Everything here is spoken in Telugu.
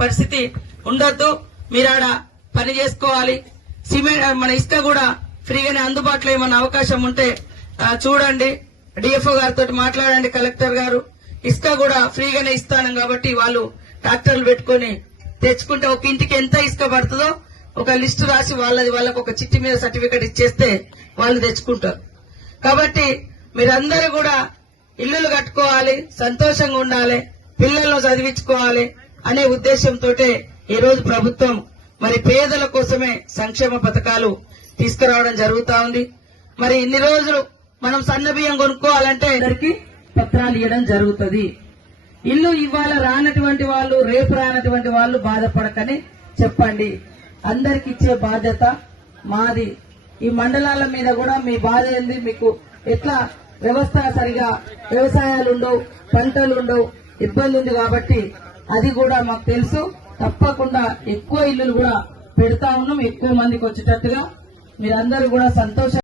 పరిస్థితి ఉండొద్దు. మీరాడ పని చేసుకోవాలి. సిమెంట్ మన ఇసుక కూడా ఫ్రీగానే అందుబాటులో ఏమన్నా అవకాశం ఉంటే చూడండి. డిఎఫ్ఓ గారితో మాట్లాడండి. కలెక్టర్ గారు ఇసుక కూడా ఫ్రీగానే ఇస్తాను కాబట్టి వాళ్ళు ట్రాక్టర్లు పెట్టుకుని తెచ్చుకుంటే ఒక ఇంటికి ఎంత ఇసుక పడుతుందో ఒక లిస్టు రాసి వాళ్ళకు ఒక చిట్టి మీద సర్టిఫికెట్ ఇచ్చేస్తే వాళ్ళు తెచ్చుకుంటారు. కాబట్టి మీరందరూ కూడా ఇల్లులు కట్టుకోవాలి, సంతోషంగా ఉండాలి, పిల్లలను చదివించుకోవాలి అనే ఉద్దేశంతో ఈ రోజు ప్రభుత్వం మరి పేదల కోసమే సంక్షేమ పథకాలు తీసుకురావడం జరుగుతా ఉంది. మరి ఇన్ని రోజులు మనం సన్న బియ్యం కొనుక్కోవాలంటే అందరికి పత్రాలు ఇవ్వడం జరుగుతుంది. ఇల్లు ఇవాళ రానటువంటి వాళ్ళు, రేపు రానటువంటి వాళ్ళు బాధపడకని చెప్పండి. అందరికి ఇచ్చే బాధ్యత మాది. ఈ మండలాల మీద కూడా మీ బాధ ఏంది, మీకు ఎట్లా వ్యవస్థ సరిగా వ్యవసాయాలు ఉండవు, పంటలు ఉండవు, ఇబ్బంది ఉంది కాబట్టి అది కూడా మాకు తెలుసు. తప్పకుండా ఎక్కువ ఇల్లులు కూడా పెడతా ఉన్నాం, ఎక్కువ మందికి వచ్చేటట్టుగా. మీరందరూ కూడా సంతోషం